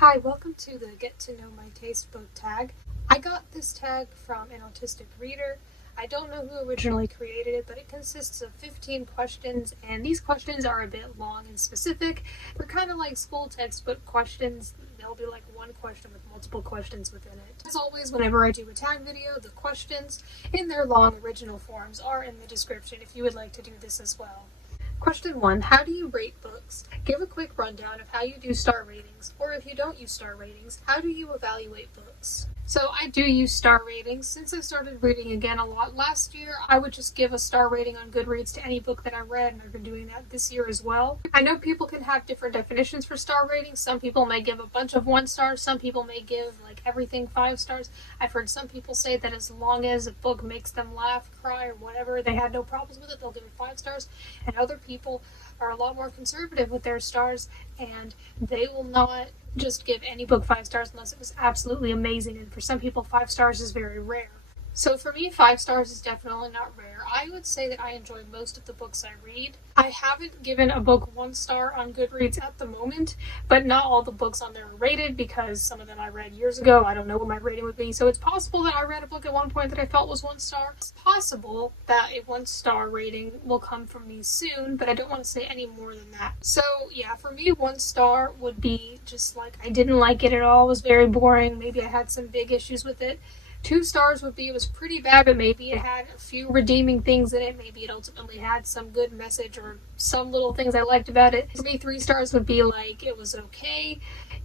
Hi, welcome to the Get to Know My Taste book tag. I got this tag from an autistic reader. I don't know who originally created it, but it consists of 15 questions, and these questions are a bit long and specific. They're kind of like school textbook questions. They'll be like one question with multiple questions within it. As always, whenever I do a tag video, the questions in their long original forms are in the description if you would like to do this as well. Question 1. How do you rate books? Give a quick rundown of how you do star ratings, or if you don't use star ratings, how do you evaluate books? So I do use star ratings. Since I started reading again a lot last year, I would just give a star rating on Goodreads to any book that I read, and I've been doing that this year as well. I know people can have different definitions for star ratings. Some people may give a bunch of 1 stars, some people may give like everything 5 stars. I've heard some people say that as long as a book makes them laugh, cry, or whatever, they had no problems with it, they'll give it 5 stars. And other people are a lot more conservative with their stars, and they will not just give any book 5 stars unless it was absolutely amazing, and for some people 5 stars is very rare. So for me, 5 stars is definitely not rare. I would say that I enjoy most of the books I read. I haven't given a book 1 star on Goodreads at the moment, but not all the books on there are rated because some of them I read years ago. I don't know what my rating would be. So it's possible that I read a book at one point that I felt was 1 star. It's possible that a 1 star rating will come from me soon, but I don't want to say any more than that. So yeah, for me, 1 star would be just like I didn't like it at all. It was very boring. Maybe I had some big issues with it. 2 stars would be it was pretty bad, but maybe it had a few redeeming things in it. Maybe it ultimately had some good message or some little things I liked about it. For me, 3 stars would be like it was okay.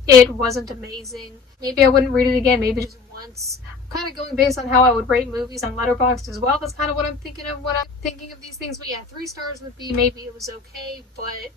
It wasn't amazing. Maybe I wouldn't read it again, maybe just once. I'm kind of going based on how I would rate movies on Letterboxd as well. That's kind of what I'm thinking of when I'm thinking of these things. But yeah, 3 stars would be maybe it was okay, but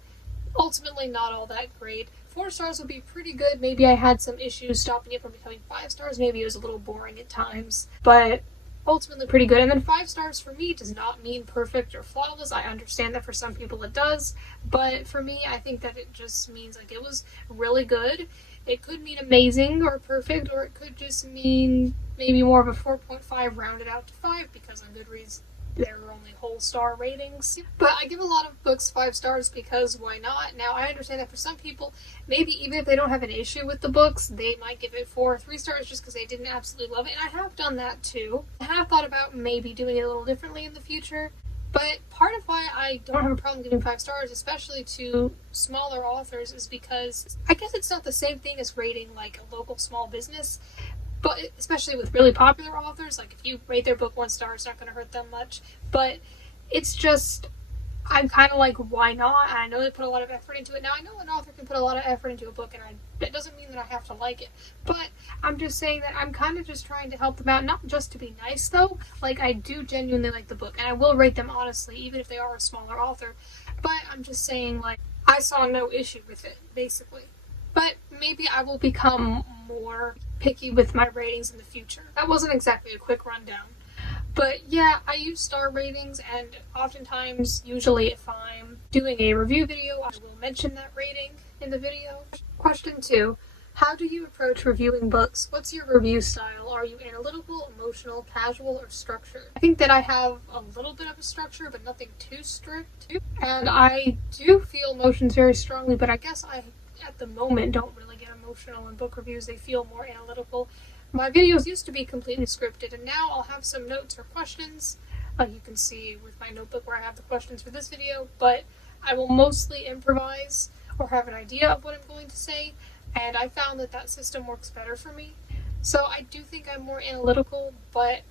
ultimately not all that great. 4 stars would be pretty good. Maybe I had some issues stopping it from becoming 5 stars. Maybe it was a little boring at times, but ultimately pretty good. And then 5 stars for me does not mean perfect or flawless. I understand that for some people it does, but for me, I think that it just means like it was really good. It could mean amazing or perfect, or it could just mean maybe more of a 4.5 rounded out to 5 because on Goodreads there are only whole star ratings. But I give a lot of books 5 stars because why not? Now, I understand that for some people, maybe even if they don't have an issue with the books, they might give it 4 or 3 stars just because they didn't absolutely love it. And I have done that too. I have thought about maybe doing it a little differently in the future. But part of why I don't have a problem giving 5 stars, especially to smaller authors, is because I guess it's not the same thing as rating like a local small business. But especially with really popular authors, like if you rate their book 1 star, it's not going to hurt them much. But it's just, I'm kind of like, why not? I know they put a lot of effort into it. Now, I know an author can put a lot of effort into a book, and that doesn't mean that I have to like it. But I'm just saying that I'm kind of just trying to help them out, not just to be nice, though. Like, I do genuinely like the book, and I will rate them honestly, even if they are a smaller author. But I'm just saying, like, I saw no issue with it, basically. But maybe I will become more picky with my ratings in the future. That wasn't exactly a quick rundown. But yeah, I use star ratings, and oftentimes, usually if I'm doing a review video, I will mention that rating in the video. Question 2. How do you approach reviewing books? What's your review style? Are you analytical, emotional, casual, or structured? I think that I have a little bit of a structure, but nothing too strict. And I do feel emotions very strongly, but I guess I at the moment don't really get emotional in book reviews. They feel more analytical. My videos used to be completely scripted, and now I'll have some notes or questions. You can see with my notebook where I have the questions for this video, but I will mostly improvise or have an idea of what I'm going to say, and I found that that system works better for me. So I do think I'm more analytical, but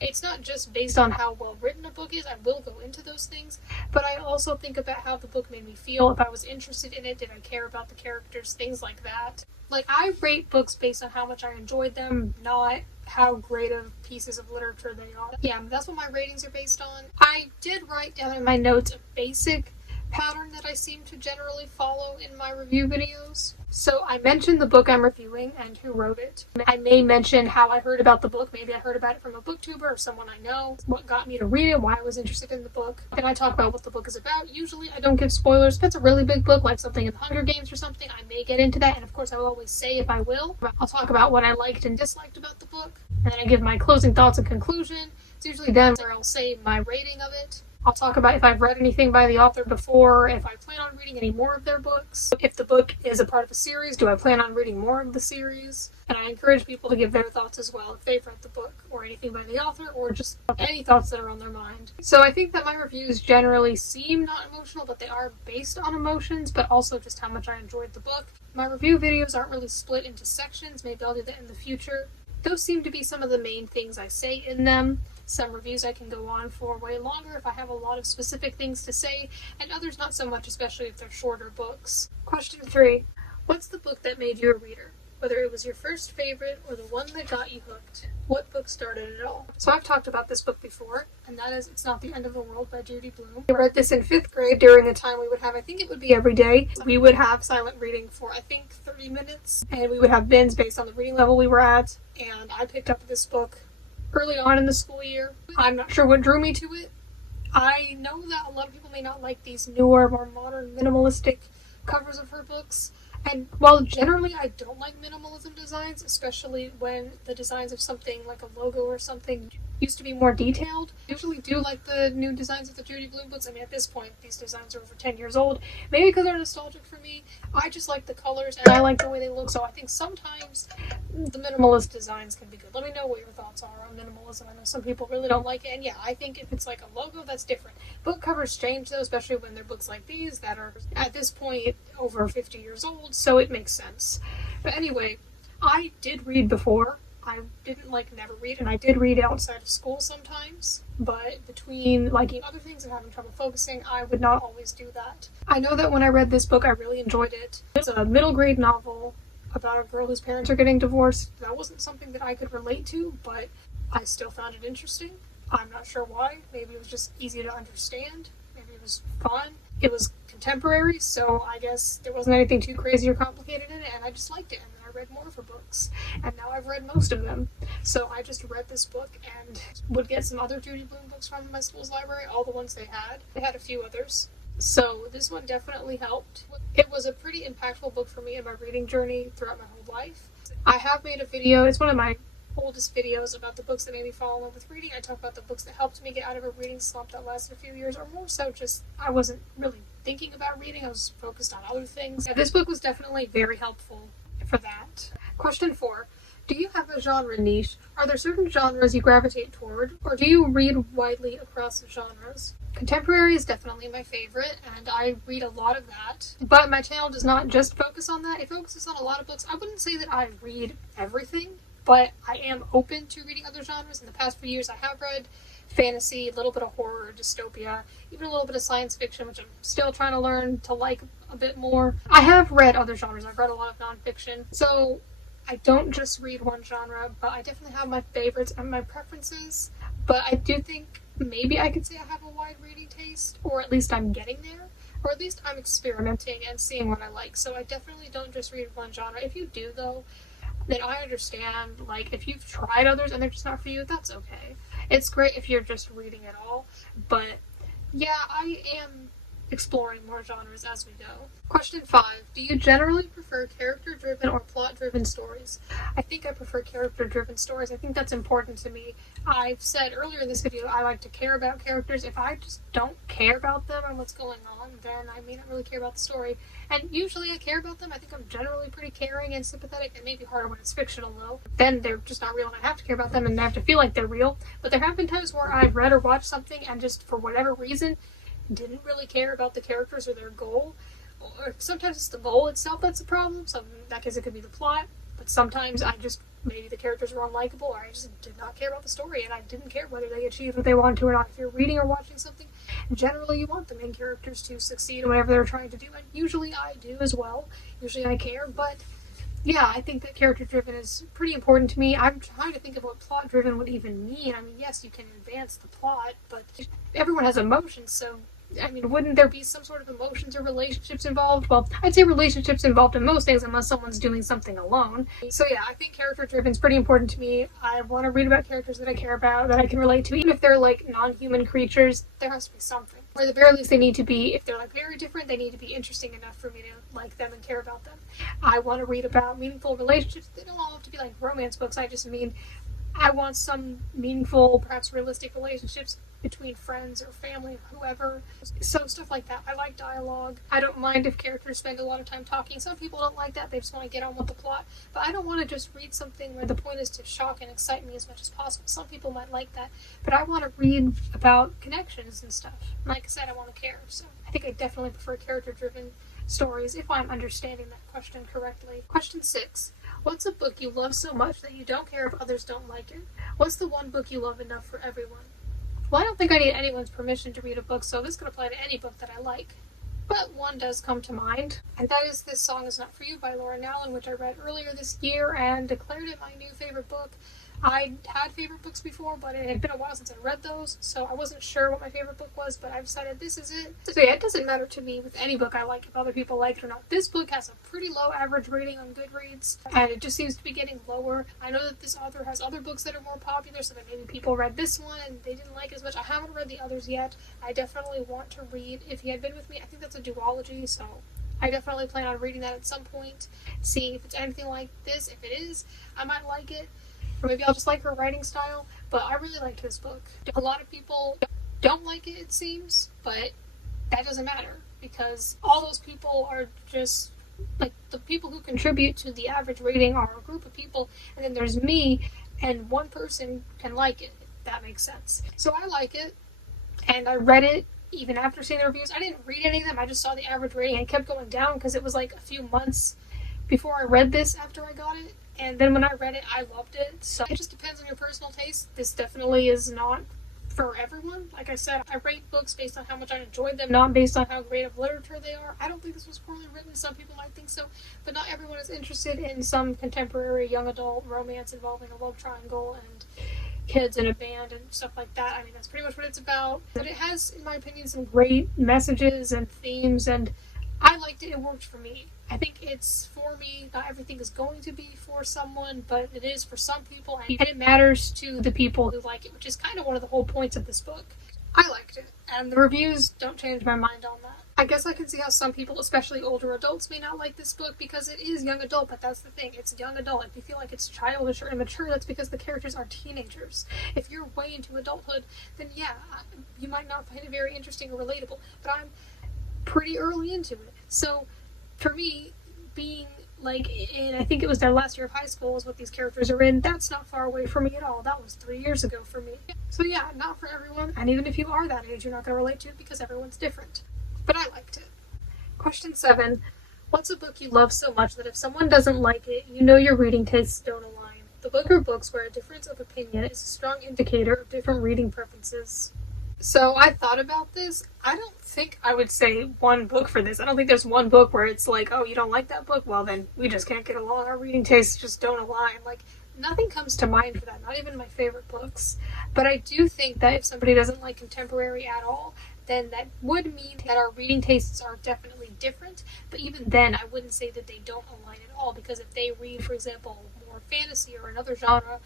it's not just based on how well written a book is. I will go into those things, but I also think about how the book made me feel. If I was interested in it, did I care about the characters, things like that. Like, I rate books based on how much I enjoyed them, not how great of pieces of literature they are. Yeah, that's what my ratings are based on. I did write down in my notes a basic pattern that I seem to generally follow in my review videos. So I mentioned the book I'm reviewing and who wrote it. I may mention how I heard about the book. Maybe I heard about it from a booktuber or someone I know, what got me to read it, why I was interested in the book. And I talk about what the book is about. Usually I don't give spoilers. If it's a really big book, like something in the Hunger Games or something, I may get into that. And of course I will always say if I will. I'll talk about what I liked and disliked about the book. And then I give my closing thoughts and conclusion. It's usually then where I'll say my rating of it. I'll talk about if I've read anything by the author before, if I plan on reading any more of their books. If the book is a part of a series, do I plan on reading more of the series? And I encourage people to give their thoughts as well if they've read the book or anything by the author, or just any thoughts that are on their mind. So I think that my reviews generally seem not emotional, but they are based on emotions, but also just how much I enjoyed the book. My review videos aren't really split into sections. Maybe I'll do that in the future. Those seem to be some of the main things I say in them. Some reviews I can go on for way longer if I have a lot of specific things to say, and others not so much, especially if they're shorter books. Question 3. What's the book that made you a reader? Whether it was your first favorite or the one that got you hooked. What book started it all? So I've talked about this book before, and that is It's Not the End of the World by Judy Blume. I read this in 5th grade during a time we would have, I think it would be every day. We would have silent reading for, I think, 30 minutes, and we would have bins based on the reading level we were at, and I picked up this book early on in the school year. I'm not sure what drew me to it. I know that a lot of people may not like these newer, more modern, minimalistic covers of her books. And while generally I don't like minimalism designs, especially when the designs of something like a logo or something used to be more detailed, I usually do like the new designs of the Judy Blume books. I mean, at this point, these designs are over 10 years old. Maybe because they're nostalgic for me. I just like the colors and I like the way they look, so I think sometimes the minimalist designs can be good. Let me know what your thoughts are on minimalism. I know some people really don't like it, and yeah, I think if it's like a logo, that's different. Book covers change though, especially when they're books like these that are, at this point, over 50 years old, so it makes sense. But anyway, I did read before. I didn't never read, and I did read outside of school sometimes, but between liking other things and having trouble focusing, I would not always do that. I know that when I read this book, I really enjoyed it. It's a middle grade novel about a girl whose parents are getting divorced. That wasn't something that I could relate to, but I still found it interesting. I'm not sure why. Maybe it was just easy to understand. Maybe it was fun. It was contemporary, so I guess there wasn't anything too crazy or complicated in it, and I just liked it. And I read more of her books, and now I've read most of them. So I just read this book and would get some other Judy Blume books from my school's library, all the ones they had. They had a few others. So this one definitely helped. It was a pretty impactful book for me in my reading journey throughout my whole life. I have made a video, it's one of my oldest videos about the books that made me fall in love with reading. I talk about the books that helped me get out of a reading slump that lasted a few years, or more so just I wasn't really thinking about reading, I was focused on other things. Yeah, this book was definitely very helpful for that. Question 4. Do you have a genre niche? Are there certain genres you gravitate toward, or do you read widely across genres? Contemporary is definitely my favorite, and I read a lot of that. But my channel does not just focus on that. It focuses on a lot of books. I wouldn't say that I read everything, but I am open to reading other genres. In the past few years, I have read fantasy, a little bit of horror, dystopia, even a little bit of science fiction, which I'm still trying to learn to like a bit more. I have read other genres. I've read a lot of nonfiction. So I don't just read one genre, but I definitely have my favorites and my preferences. But I do think maybe I could say I have a wide reading taste, or at least I'm getting there, or at least I'm experimenting and seeing what I like. So I definitely don't just read one genre. If you do, though, then I understand. Like, if you've tried others and they're just not for you, that's okay. It's great if you're just reading it all, but yeah, I am exploring more genres as we go. Question 5. Do you generally prefer character-driven or plot-driven stories? I think I prefer character-driven stories. I think that's important to me. I've said earlier in this video I like to care about characters. If I just don't care about them and what's going on, then I may not really care about the story. And usually I care about them. I think I'm generally pretty caring and sympathetic. It may be harder when it's fictional, though. Then they're just not real and I have to care about them and I have to feel like they're real. But there have been times where I've read or watched something and just for whatever reason didn't really care about the characters or their goal. Or sometimes it's the goal itself that's the problem. So in that case it could be the plot. But sometimes maybe the characters were unlikable, or I just did not care about the story and I didn't care whether they achieved what they wanted to or not. If you're reading or watching something, generally you want the main characters to succeed in whatever they're trying to do, and usually I do as well. Usually I care, but yeah, I think that character-driven is pretty important to me. I'm trying to think of what plot-driven would even mean. I mean, yes, you can advance the plot, but everyone has emotions, so I mean, wouldn't there be some sort of emotions or relationships involved? Well, I'd say relationships involved in most things unless someone's doing something alone. So yeah, I think character-driven is pretty important to me. I want to read about characters that I care about, that I can relate to. Even if they're like non-human creatures, there has to be something. Or at the very least, they need to be, if they're like very different, they need to be interesting enough for me to like them and care about them. I want to read about meaningful relationships. They don't all have to be like romance books. I just mean I want some meaningful, perhaps realistic relationships between friends or family or whoever. So stuff like that. I like dialogue. I don't mind if characters spend a lot of time talking. Some people don't like that. They just want to get on with the plot. But I don't want to just read something where the point is to shock and excite me as much as possible. Some people might like that. But I want to read about connections and stuff. Like I said, I want to care. So I think I definitely prefer character-driven stories if I'm understanding that question correctly. Question 6. What's a book you love so much that you don't care if others don't like it? What's the one book you love enough for everyone? Well, I don't think I need anyone's permission to read a book, so this could apply to any book that I like. But one does come to mind, and that is This Song Is Not For You by Laura Nallin, which I read earlier this year and declared it my new favorite book. I had favorite books before, but it had been a while since I read those, so I wasn't sure what my favorite book was, but I decided this is it. So yeah, it doesn't matter to me with any book I like if other people like it or not. This book has a pretty low average rating on Goodreads, and it just seems to be getting lower. I know that this author has other books that are more popular, so that maybe people read this one and they didn't like it as much. I haven't read the others yet. I definitely want to read If He Had Been With Me. I think that's a duology, so I definitely plan on reading that at some point, seeing if it's anything like this. If it is, I might like it. Or maybe I'll just like her writing style, but I really liked this book. A lot of people don't like it, it seems, but that doesn't matter, because all those people are just, like, the people who contribute to the average rating are a group of people, and then there's me, and one person can like it, if that makes sense. So I like it, and I read it even after seeing the reviews. I didn't read any of them, I just saw the average rating, and it kept going down, because it was like a few months before I read this after I got it. And then when I read it, I loved it. So it just depends on your personal taste. This definitely is not for everyone. Like I said, I rate books based on how much I enjoyed them, not based on how great of literature they are. I don't think this was poorly written. Some people might think so. But not everyone is interested in some contemporary young adult romance involving a love triangle and kids in a band and stuff like that. I mean, that's pretty much what it's about. But it has, in my opinion, some great messages and themes, and I liked it. It worked for me. I think it's for me. Not everything is going to be for someone, but it is for some people, and it matters to the people who like it, which is kind of one of the whole points of this book. I liked it, and the reviews don't change my mind on that. I guess I can see how some people, especially older adults, may not like this book because it is young adult, but that's the thing. It's young adult. If you feel like it's childish or immature, that's because the characters are teenagers. If you're way into adulthood, then yeah, you might not find it very interesting or relatable, but I'm pretty early into it. So for me, being like in, I think it was their last year of high school is what these characters are in, that's not far away from me at all. That was 3 years ago for me. So yeah, not for everyone, and even if you are that age, you're not going to relate to it because everyone's different. But I liked it. Question 7. What's a book you love so much that if someone doesn't like it, you know your reading tastes don't align? The book or books where a difference of opinion is a strong indicator of different reading preferences. So I thought about this. I don't think I would say one book for this. I don't think there's one book where it's like, oh, you don't like that book? Well, then we just can't get along. Our reading tastes just don't align. Like, nothing comes to mind for that, not even my favorite books. But I do think that if somebody doesn't like contemporary at all, then that would mean that our reading tastes are definitely different. But even then, I wouldn't say that they don't align at all, because if they read, for example, more fantasy or another genre,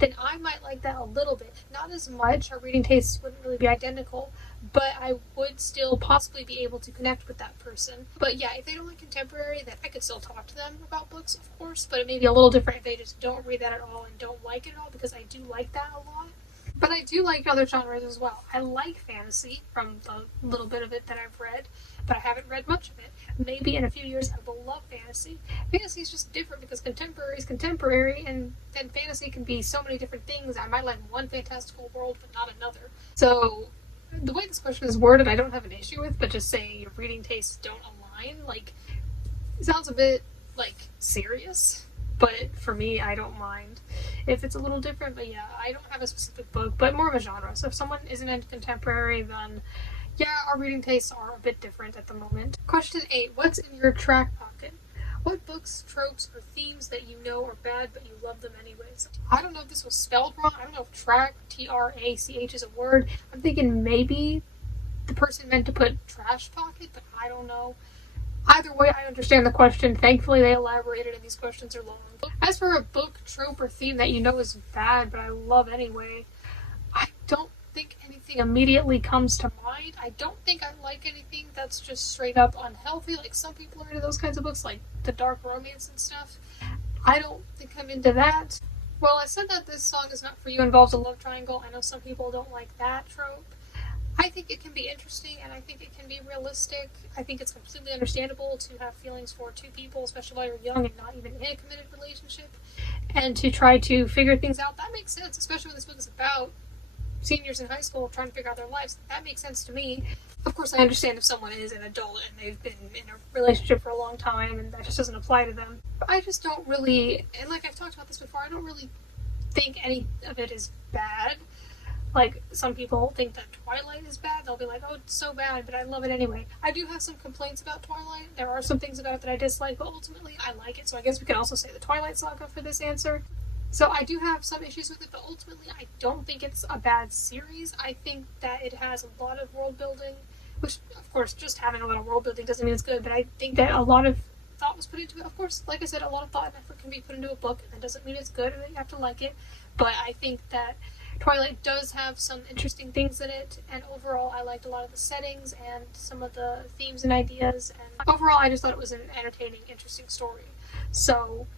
then I might like that a little bit. Not as much, our reading tastes wouldn't really be identical, but I would still possibly be able to connect with that person. But yeah, if they don't like contemporary, then I could still talk to them about books, of course, but it may be a little different if they just don't read that at all and don't like it at all, because I do like that a lot. But I do like other genres as well. I like fantasy from the little bit of it that I've read, but I haven't read much of it. Maybe in a few years I will love fantasy. Fantasy is just different because contemporary is contemporary, and then fantasy can be so many different things. I might like one fantastical world, but not another. So the way this question is worded, I don't have an issue with, but just saying your reading tastes don't align, like, it sounds a bit, like, serious. But for me, I don't mind if it's a little different. But yeah, I don't have a specific book, but more of a genre. So if someone isn't into contemporary, then yeah, our reading tastes are a bit different at the moment. Question 8. What's in your track pocket? What books, tropes, or themes that you know are bad but you love them anyways? I don't know if this was spelled wrong. I don't know if track, T-R-A-C-H, is a word. I'm thinking maybe the person meant to put trash pocket, but I don't know. Either way, I understand the question. Thankfully, they elaborated, and these questions are long. As for a book, trope, or theme that you know is bad, but I love anyway, I don't think anything immediately comes to mind. I don't think I like anything that's just straight up unhealthy. Like, some people are into those kinds of books, like the dark romance and stuff. I don't think I'm into that. Well, I said that this song is not for you involves a love triangle. I know some people don't like that trope. I think it can be interesting, and I think it can be realistic. I think it's completely understandable to have feelings for two people, especially while you're young and not even in a committed relationship, and to try to figure things out. That makes sense, especially when this book is about seniors in high school trying to figure out their lives. That makes sense to me. Of course, I understand if someone is an adult and they've been in a relationship for a long time and that just doesn't apply to them. But I just don't really, and like I've talked about this before, I don't really think any of it is bad. Like, some people think that Twilight is bad. They'll be like, oh, it's so bad, but I love it anyway. I do have some complaints about Twilight. There are some things about it that I dislike, but ultimately I like it. So I guess we could also say the Twilight Saga for this answer. So I do have some issues with it, but ultimately I don't think it's a bad series. I think that it has a lot of world building, which, of course, just having a lot of world building doesn't mean it's good, but I think that a lot of thought was put into it. Of course, like I said, a lot of thought and effort can be put into a book, and that doesn't mean it's good or that you have to like it. But I think that Twilight does have some interesting things in it, and overall I liked a lot of the settings and some of the themes and ideas, and overall I just thought it was an entertaining, interesting story. So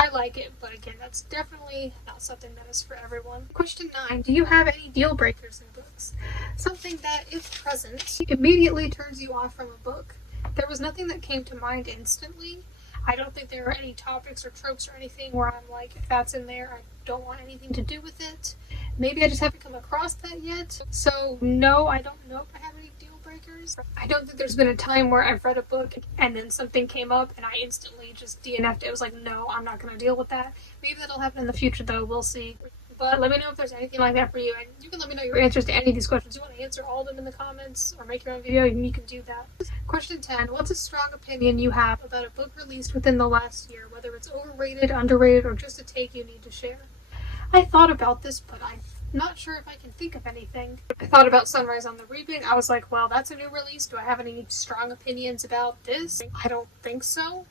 I like it, but again, that's definitely not something that is for everyone. Question 9. Do you have any deal breakers in books? Something that, if present, immediately turns you off from a book. There was nothing that came to mind instantly. I don't think there are any topics or tropes or anything where I'm like, if that's in there, I don't want anything to do with it. Maybe I just haven't come across that yet. So no, I don't know if I have any deal breakers. I don't think there's been a time where I've read a book and then something came up and I instantly just DNF'd it. It was like, no, I'm not going to deal with that. Maybe that'll happen in the future though, we'll see. But let me know if there's anything like that for you, and you can let me know your answers to any of these questions. You want to answer all of them in the comments or make your own video, you can do that. Question 10. What's a strong opinion you have about a book released within the last year, whether it's overrated, underrated, or just a take you need to share? I thought about this, but I'm not sure if I can think of anything. I thought about Sunrise on the Reaping. I was like, well, that's a new release. Do I have any strong opinions about this? I don't think so.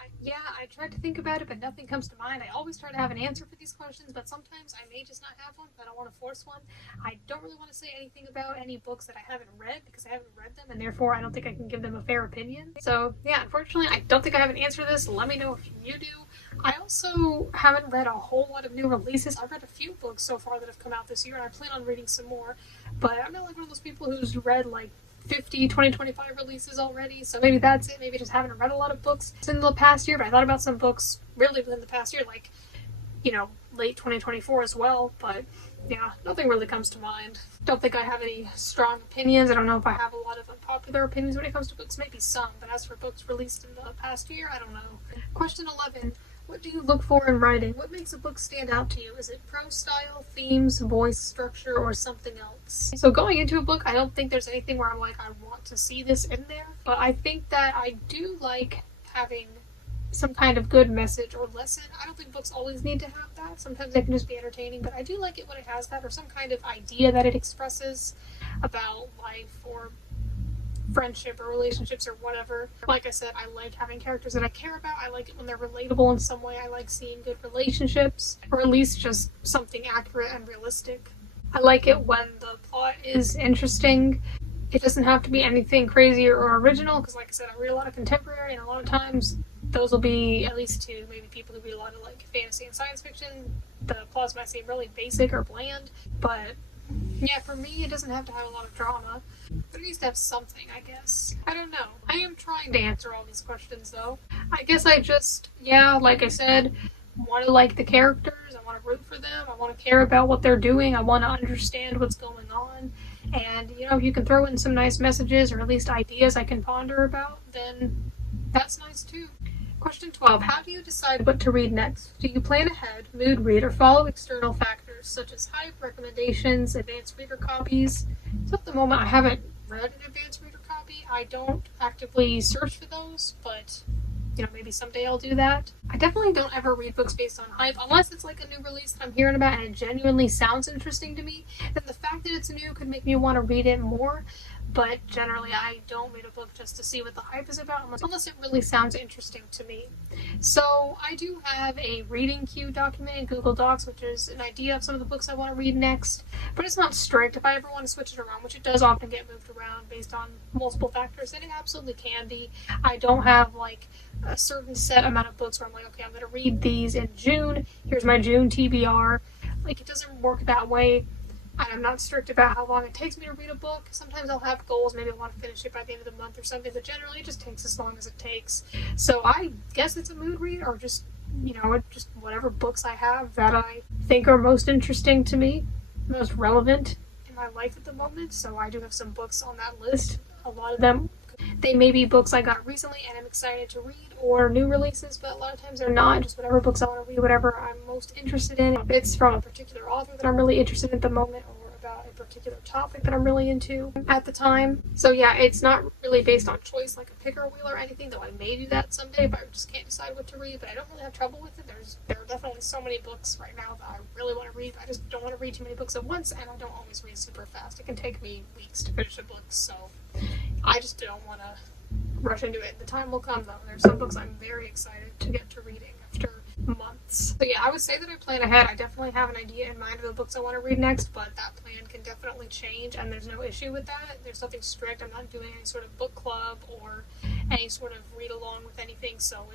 I tried to think about it, but nothing comes to mind. I always try to have an answer for these questions, but sometimes I may just not have one. I don't want to force one. I don't really want to say anything about any books that I haven't read because I haven't read them, and therefore I don't think I can give them a fair opinion. So yeah, unfortunately, I don't think I have an answer to this. Let me know if you do. I also haven't read a whole lot of new releases. I've read a few books so far that have come out this year, and I plan on reading some more. But I'm not like one of those people who's read like 50, 20, 25 releases already, so maybe that's it. Maybe I just haven't read a lot of books in the past year, but I thought about some books really within the past year, like, late 2024 as well, but yeah, nothing really comes to mind. Don't think I have any strong opinions. I don't know if I have a lot of unpopular opinions when it comes to books. Maybe some, but as for books released in the past year, I don't know. Question 11. What do you look for in writing? What makes a book stand out to you? Is it prose style, themes, voice, structure, or something else? So going into a book, I don't think there's anything where I'm like, I want to see this in there. But I think that I do like having some kind of good message or lesson. I don't think books always need to have that. Sometimes they can just be entertaining, but I do like it when it has that, or some kind of idea that it expresses about life or friendship or relationships or whatever. Like I said, I like having characters that I care about. I like it when they're relatable in some way. I like seeing good relationships, or at least just something accurate and realistic. I like it when the plot is interesting. It doesn't have to be anything crazy or original, because like I said, I read a lot of contemporary, and a lot of times those will be, at least to maybe people who read a lot of like fantasy and science fiction, the plots might seem really basic or bland, but yeah, for me, it doesn't have to have a lot of drama, but it needs to have something, I guess. I don't know. I am trying to answer all these questions, though. I guess I just, like I said, want to like the characters. I want to root for them. I want to care about what they're doing. I want to understand what's going on. And, if you can throw in some nice messages or at least ideas I can ponder about, then that's nice, too. Question 12. How do you decide what to read next? Do you plan ahead, mood read, or follow external factors such as hype, recommendations, advanced reader copies? So at the moment, I haven't read an advanced reader copy. I don't actively search for those, but maybe someday I'll do that. I definitely don't ever read books based on hype, unless it's like a new release that I'm hearing about and it genuinely sounds interesting to me. Then the fact that it's new could make me want to read it more. but generally I don't read a book just to see what the hype is about unless it really sounds interesting to me. So I do have a reading queue document in Google Docs, which is an idea of some of the books I want to read next, but it's not strict. If I ever want to switch it around, which it does often get moved around based on multiple factors, then it absolutely can be. I don't have like a certain set amount of books where I'm like, okay, I'm going to read these in June. Here's my June TBR. Like, it doesn't work that way. And I'm not strict about how long it takes me to read a book. Sometimes I'll have goals, maybe I want to finish it by the end of the month or something, but generally it just takes as long as it takes. So I guess it's a mood read, or just, just whatever books I have that I think are most interesting to me, most relevant in my life at the moment. So I do have some books on that list. A lot of them, they may be books I got recently and I'm excited to read, or new releases, but a lot of times they're not. Just whatever books I want to read, whatever I'm most interested in. If it's from a particular author that I'm really interested in at the moment, or about a particular topic that I'm really into at the time. So yeah, it's not really based on choice, like a picker wheel or anything, though I may do that someday if I just can't decide what to read, but I don't really have trouble with it. There are definitely so many books right now that I really want to read. I just don't want to read too many books at once, and I don't always read super fast. It can take me weeks to finish a book, so I just don't want to rush into it. The time will come, though. There's some books I'm very excited to get to reading after months. So yeah, I would say that I plan ahead. I definitely have an idea in mind of the books I want to read next, but that plan can definitely change, and there's no issue with that. There's nothing strict. I'm not doing any sort of book club or any sort of read along with anything, so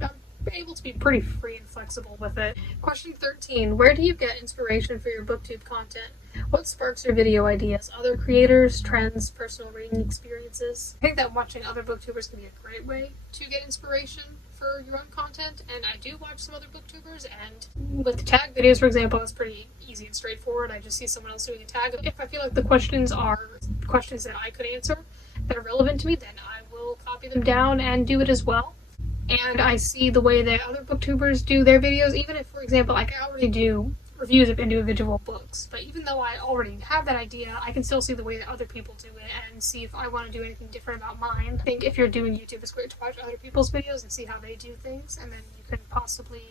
I'm able to be pretty free and flexible with it. Question 13. Where do you get inspiration for your booktube content? What sparks your video ideas? Other creators, trends, personal reading experiences? I think that watching other booktubers can be a great way to get inspiration for your own content, and I do watch some other booktubers, and with tag videos, for example, it's pretty easy and straightforward. I just see someone else doing a tag. If I feel like the questions are questions that I could answer that are relevant to me, then I will copy them down and do it as well. And I see the way that other booktubers do their videos, even if, for example, like I already do reviews of individual books, but even though I already have that idea, I can still see the way that other people do it and see if I want to do anything different about mine. I think if you're doing YouTube, it's great to watch other people's videos and see how they do things, and then you can possibly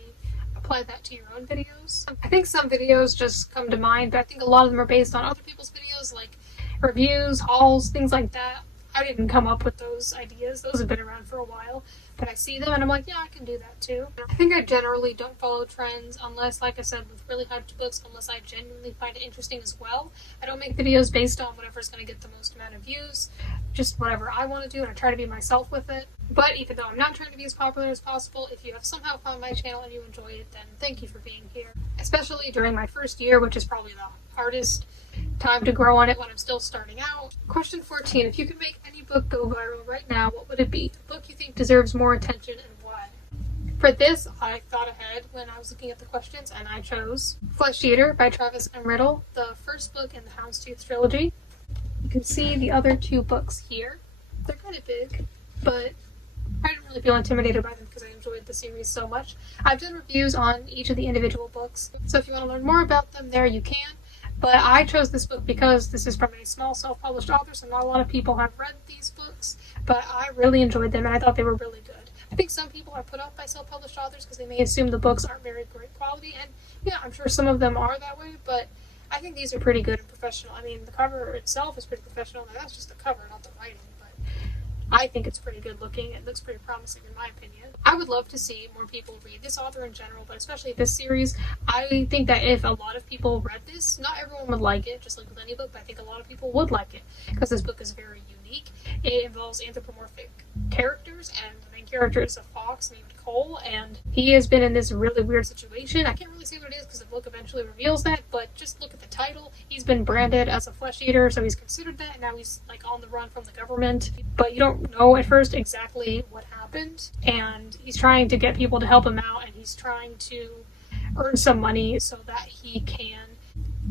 apply that to your own videos. I think some videos just come to mind, but I think a lot of them are based on other people's videos, like reviews, hauls, things like that. I didn't come up with those ideas. Those have been around for a while, but I see them and I'm like, yeah, I can do that too. I think I generally don't follow trends unless, like I said, with really hyped books, unless I genuinely find it interesting as well. I don't make videos based on whatever's going to get the most amount of views, just whatever I want to do, and I try to be myself with it. But even though I'm not trying to be as popular as possible, if you have somehow found my channel and you enjoy it, then thank you for being here. Especially during my first year, which is probably the hardest time to grow on it when I'm still starting out. Question 14. If you could make any book go viral right now, what would it be? A book you think deserves more attention and why? For this, I thought ahead when I was looking at the questions, and I chose Flesh Eater by Travis M. Riddle, the first book in the Houndstooth trilogy. You can see the other two books here. They're kind of big, but I didn't really feel intimidated by them because I enjoyed the series so much. I've done reviews on each of the individual books, so if you want to learn more about them there, you can. But I chose this book because this is from a small self-published author, so not a lot of people have read these books, but I really enjoyed them and I thought they were really good. I think some people are put off by self-published authors because they may assume the books aren't very great quality, and yeah, I'm sure some of them are that way, but I think these are pretty good and professional. I mean, the cover itself is pretty professional, and that's just the cover, not the writing, but I think it's pretty good looking. It looks pretty promising in my opinion. I would love to see more people read this author in general, but especially this series. I think that if a lot of people read this, not everyone would like it, just like with any book, but I think a lot of people would like it because this book is very unique. It involves anthropomorphic characters, and the main character is a fox named Cole, and he has been in this really weird situation. I can't really say what it is because the book eventually reveals that, but just look at the title. He's been branded as a flesh eater, so he's considered that, and now he's like on the run from the government, but you don't know at first exactly what happened, and he's trying to get people to help him out, and he's trying to earn some money so that he can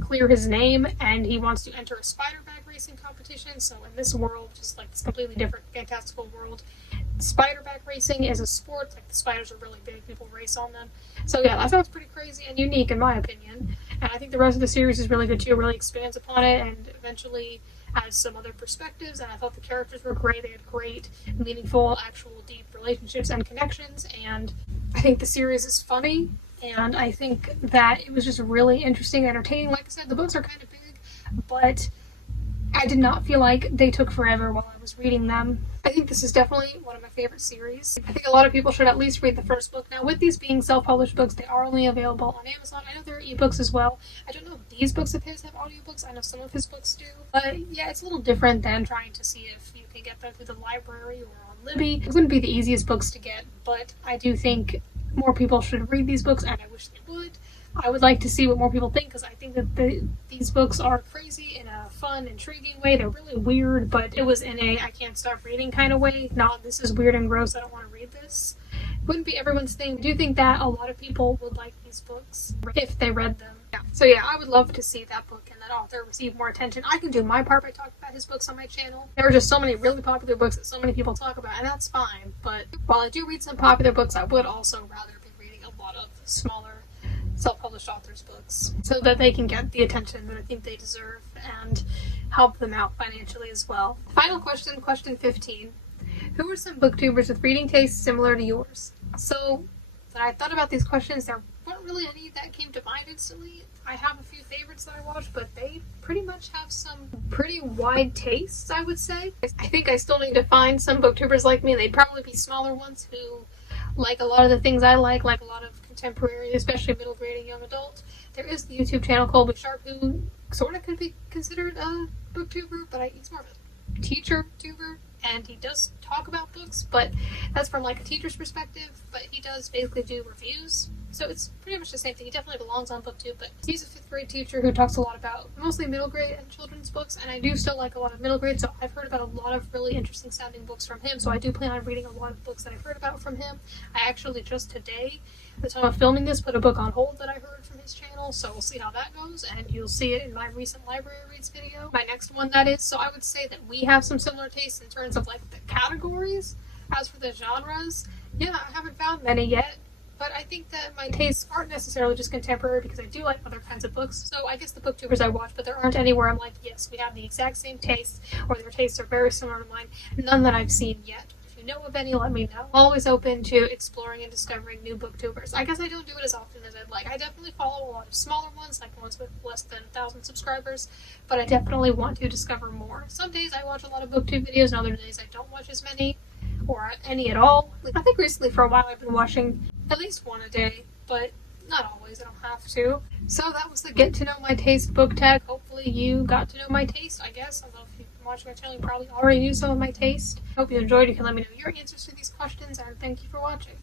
clear his name, and he wants to enter a spider bag racing competition. So in this world, just like this completely different fantastical world, spider bag racing is a sport. Like, the spiders are really big, people race on them. So yeah, that sounds pretty crazy and unique in my opinion, and I think the rest of the series is really good too. It really expands upon it and eventually adds some other perspectives, and I thought the characters were great. They had great, meaningful, actual deep relationships and connections, and I think the series is funny, and I think that it was just really interesting and entertaining. Like I said, the books are kind of big, but I did not feel like they took forever while I was reading them. I think this is definitely one of my favorite series. I think a lot of people should at least read the first book. Now, with these being self-published books, they are only available on Amazon. I know there are ebooks as well. I don't know if these books of his have audiobooks. I know some of his books do. But yeah, it's a little different than trying to see if you can get them through the library or on Libby. It wouldn't be the easiest books to get, but I do think more people should read these books, and I wish they would. I would like to see what more people think, because I think that these books are crazy in a fun, intriguing way. They're really weird, but it was in a I can't stop reading kind of way. Not this is weird and gross, I don't want to read this. It wouldn't be everyone's thing. I do think that a lot of people would like these books if they read them. Yeah. So yeah, I would love to see that book and that author receive more attention. I can do my part by talking about his books on my channel. There are just so many really popular books that so many people talk about, and that's fine. But while I do read some popular books, I would also rather be reading a lot of smaller self-published authors' books so that they can get the attention that I think they deserve and help them out financially as well. Final question, question 15. Who are some booktubers with reading tastes similar to yours? So when I thought about these questions, there weren't really any that came to mind instantly. I have a few favorites that I watch, but they pretty much have some pretty wide tastes, I would say. I think I still need to find some booktubers like me. They'd probably be smaller ones who like a lot of the things I like a lot of contemporary, especially middle grade and young adult. There is the YouTube channel Colby Sharp, who sort of could be considered a booktuber, but he's more of a teacher tuber, and he does talk about books, but that's from like a teacher's perspective, but he does basically do reviews. So it's pretty much the same thing. He definitely belongs on BookTube, but he's a 5th grade teacher who talks a lot about mostly middle grade and children's books, and I do still like a lot of middle grade, so I've heard about a lot of really interesting sounding books from him, so I do plan on reading a lot of books that I've heard about from him. I actually just today, at the time of filming this, put a book on hold that I heard from his channel, so we'll see how that goes, and you'll see it in my recent library reads video. My next one, that is. So I would say that we have some similar tastes in terms of like the categories. As for the genres, yeah, I haven't found many yet. But I think that my tastes aren't necessarily just contemporary, because I do like other kinds of books. So I guess the booktubers I watch, but there aren't any where I'm like, yes, we have the exact same tastes, or their tastes are very similar to mine. None that I've seen yet. If you know of any, let me know. I'm always open to exploring and discovering new booktubers. I guess I don't do it as often as I'd like. I definitely follow a lot of smaller ones, like ones with less than 1,000 subscribers, but I definitely want to discover more. Some days I watch a lot of booktube videos, and other days I don't watch as many, or any at all. I think recently for a while I've been watching at least one a day, but not always, I don't have to. So that was the Get to Know My Taste book tag. Hopefully you got to know my taste, I guess. Although if you've been watching my channel, you probably already knew some of my taste. Hope you enjoyed. You can let me know your answers to these questions, and thank you for watching.